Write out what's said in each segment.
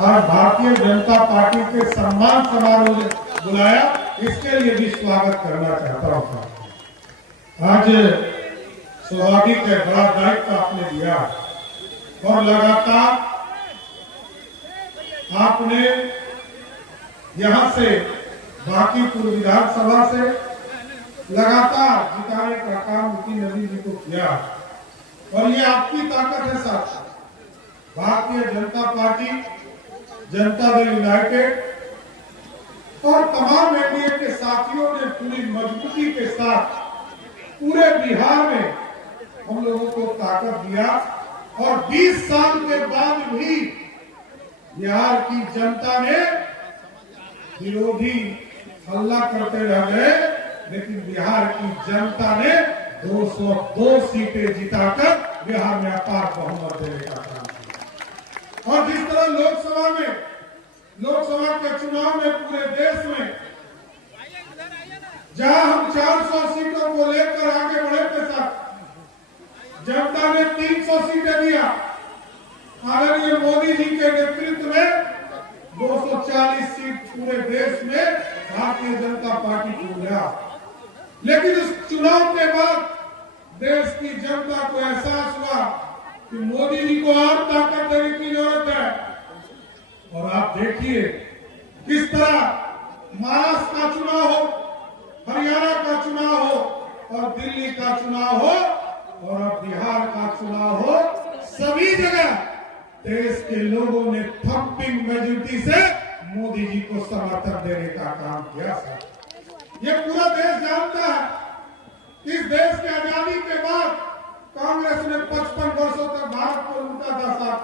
आज भारतीय जनता पार्टी के सम्मान समारोह बुलाया, इसके लिए भी स्वागत करना चाहता हूँ। आज स्वाभाविक है, बड़ा दायित्व आपने दिया और लगातार आपने यहाँ से बांकीपुर विधानसभा से लगातार जिताने का काम नितिन नवीन जी को किया और ये आपकी ताकत है साथ। भारतीय जनता पार्टी, जनता दल यूनाइटेड और तमाम एनडीए के साथियों ने पूरी मजबूती के साथ पूरे बिहार में हम लोगों को ताकत दिया और 20 साल के बाद भी बिहार की जनता ने विरोधी हल्ला करते रह गए, लेकिन बिहार की जनता ने 202 सीटें जिताकर बिहार में अपार बहुमत देने का काम किया। और जिस तरह लोकसभा के चुनाव में पूरे देश में जहां हम 400 सीटों को लेकर आगे बढ़े थे साथ, जनता ने 300 सीटें दिया। आदरणीय मोदी जी के नेतृत्व में 240 सीट पूरे देश में भारतीय जनता पार्टी को मिला। लेकिन उस चुनाव के बाद देश की जनता को एहसास हुआ कि मोदी जी को और ताकत देने की जरूरत है। और आप देखिए किस तरह महाराष्ट्र का चुनाव हो, हरियाणा का चुनाव हो और दिल्ली का चुनाव हो और अब बिहार का चुनाव हो, सभी जगह देश के लोगों ने थम्पिंग मेजॉरिटी से मोदी जी को समर्थन देने का काम किया। ये पूरा देश जानता है। इस देश की आजादी के बाद कांग्रेस ने 55 वर्षों तक भारत को लूटा था साथ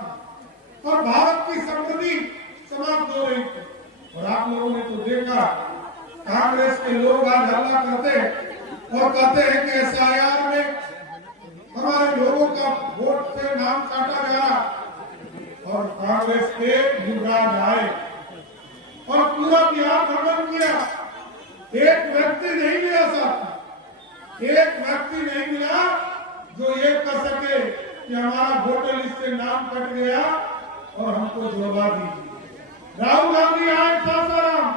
और भारत की समृद्धि समाप्त हो रही थी। और आप लोगों ने तो देखा, कांग्रेस के लोग आज हल्ला करते और कहते हैं कि एसआईआर में हमारे लोगों का वोट से नाम काटा गया और कांग्रेस के युवराज आए और पूरा बिहार भ्रमण किया। एक व्यक्ति नहीं मिला साहब, एक व्यक्ति नहीं मिला जो ये कह सके कि हमारा वोटर लिस्ट से नाम कट गया और हमको जुड़वा दीजिए। राहुल गांधी आए सासाराम,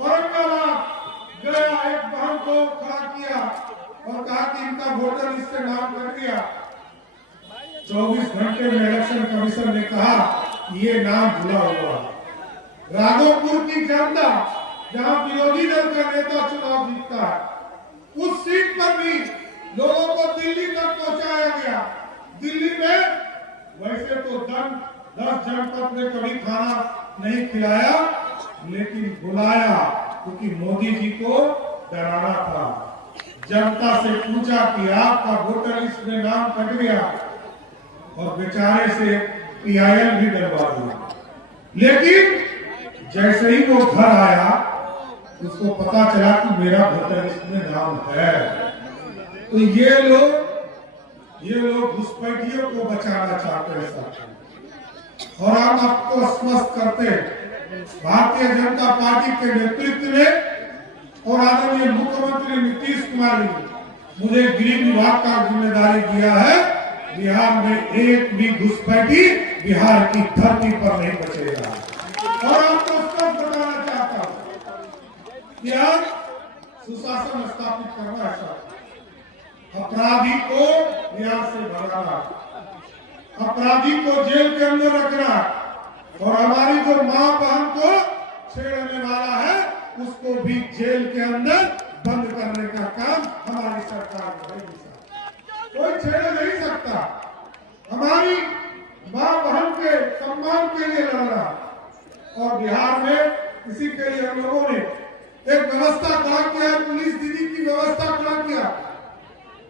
औरंगाबाद गया, एक बहन को खड़ा किया और कहा कि इनका वोटर लिस्ट से नाम कट गया। 24 घंटे में इलेक्शन कमीशन ने कहा ये नाम जुड़ा हुआ। राघोपुर की जनता, जहां विरोधी दल का नेता चुनाव जीतता है, उस सीट पर भी लोगों को दिल्ली तक पहुंचाया गया। दिल्ली में वैसे तो 10 जनपद में कभी खाना नहीं खिलाया, लेकिन बुलाया क्योंकि मोदी जी को डराना था। जनता से पूछा कि आपका वोटर लिस्ट में नाम कट गया और बेचारे से PIL भी डलवा दिया। लेकिन जैसे ही वो घर आया उसको पता चला कि मेरा वोटर लिस्ट में नाम है। तो ये लोग घुसपैठियों को बचाना चाहते हैं साथ। और हम आपको स्पष्ट करते हैं, भारतीय जनता पार्टी के नेतृत्व में और आदरणीय मुख्यमंत्री नीतीश कुमार ने मुझे गृह विभाग का जिम्मेदारी दिया है। बिहार में एक भी घुसपैठी बिहार की धरती पर नहीं बचेगा। और आपको स्पष्ट बताना चाहता हूँ कि आज सुशासन स्थापित करना है, अपराधी को बिहार से भगाना, अपराधी को जेल के अंदर रखना और हमारी जो माँ बहन को छेड़ने वाला है उसको भी जेल के अंदर बंद करने का काम हमारी सरकार करेगी। कोई छेड़ नहीं सकता। हमारी माँ बहन के सम्मान के लिए लड़ना और बिहार में इसी के लिए हम लोगों ने एक व्यवस्था खड़ा किया, पुलिस दीदी की व्यवस्था खड़ा किया।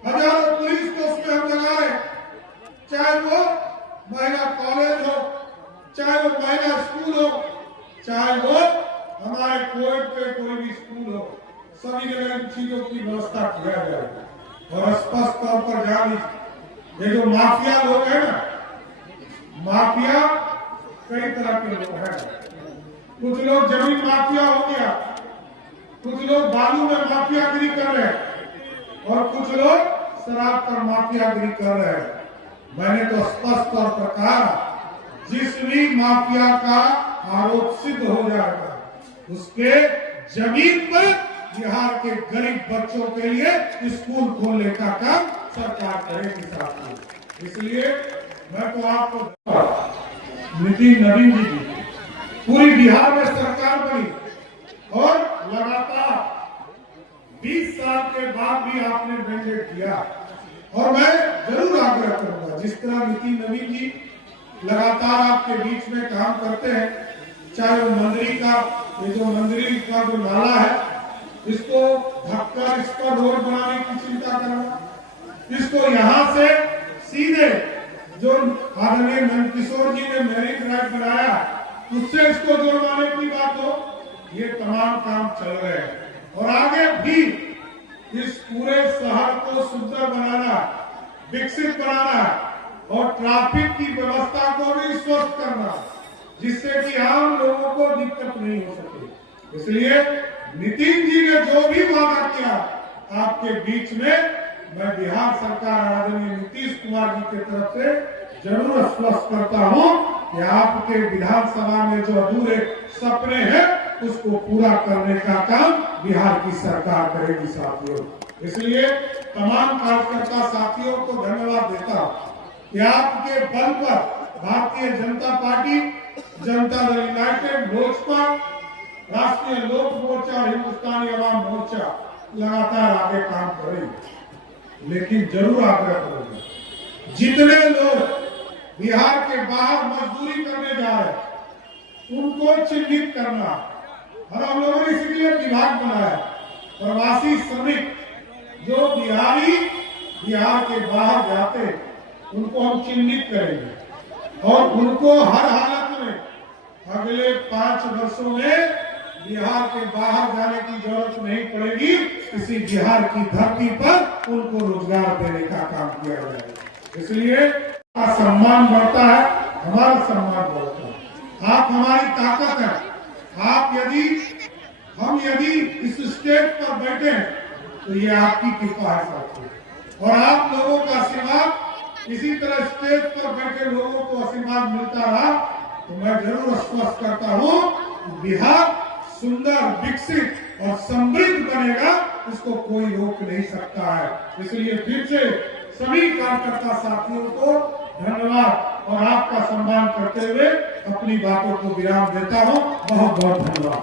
हजारों पुलिस को उसमें हम लगाए, चाहे वो महिला कॉलेज हो, चाहे वो महिला स्कूल हो, चाहे वो हमारे कोविड के कोई भी स्कूल हो, सभी जगह इन चीजों की व्यवस्था किया जाए। और स्पष्ट तौर पर जान लीजिए, ये जो माफिया लोग हैं ना, माफिया कई तरह के लोग हैं। कुछ लोग जमीन माफिया हो गया, कुछ लोग बालू में माफियागिरी कर रहे हैं और कुछ लोग शराब पर माफियागिरी कर रहे हैं। मैंने तो स्पष्ट तौर पर कहा जिस भी माफिया का आरोप सिद्ध हो जाएगा उसके जमीन पर बिहार के गरीब बच्चों के लिए स्कूल खोलने का काम सरकार करेगी साथियों। इसलिए मैं तो आपको नितिन नवीन जी की पूरी बिहार में सरकार बनी और लगातार 20 साल के बाद भी आपने मैंडेट दिया और मैं जरूर आग्रह करूंगा जिस तरह नितिन नवीन जी लगातार आपके बीच में काम करते हैं, चाहे वो मंदिरी का ये जो मंदिरी का जो नाला है इसको ढककर इसका रोड बनाने की चिंता करना, इसको यहाँ से सीधे जो आदरणीय नंदकिशोर जी ने मैरिज राइट बनाया उससे इसको जोड़वाने की बात हो, ये तमाम काम चल रहे हैं और आगे भी इस पूरे शहर को सुंदर बनाना, विकसित बनाना और ट्रैफिक की व्यवस्था को भी स्वस्थ करना जिससे कि आम लोगों को दिक्कत नहीं हो सके। इसलिए नितिन जी ने जो भी वादा किया आपके बीच में, मैं बिहार सरकार आदरणीय नीतीश कुमार जी की तरफ से जरूर आश्वस्त करता हूं कि आपके विधानसभा में जो अधूरे सपने हैं उसको पूरा करने का काम बिहार की सरकार करेगी साथियों। इसलिए तमाम कार्यकर्ता साथियों को धन्यवाद देता हूं कि आपके बल पर भारतीय जनता पार्टी, जनता दल यूनाइटेड, लोजपा, राष्ट्रीय लोक मोर्चा और हिंदुस्तानी अवाम मोर्चा लगातार आगे काम करेंगे। लेकिन जरूर आग्रह करूंगा जितने लोग बिहार के बाहर मजदूरी करने जा रहे हैं उनको चिन्हित करना और हम लोगों ने इसलिए विभाग बनाया प्रवासी श्रमिक जो बिहारी बिहार के बाहर जाते उनको हम चिन्हित करेंगे और उनको हर हालत में अगले 5 वर्षों में बिहार के बाहर जाने की जरूरत नहीं पड़ेगी, किसी बिहार की धरती पर उनको रोजगार देने का काम किया जाएगा। इसलिए सम्मान बढ़ता है, हमारा सम्मान बढ़ता है, आप हमारी ताकत है। आप यदि इस स्टेज पर बैठे हैं तो ये आपकी कृपा है साथियों और आप लोगों का आशीर्वाद इसी तरह स्टेज पर बैठे लोगों को आशीर्वाद मिलता रहा तो मैं जरूर आश्वस्त करता हूँ बिहार सुंदर, विकसित और समृद्ध बनेगा, इसको कोई रोक नहीं सकता है। इसलिए फिर से सभी कार्यकर्ता साथियों को धन्यवाद और आपका सम्मान करते हुए अपनी बातों को विराम देता हूँ। बहुत बहुत धन्यवाद।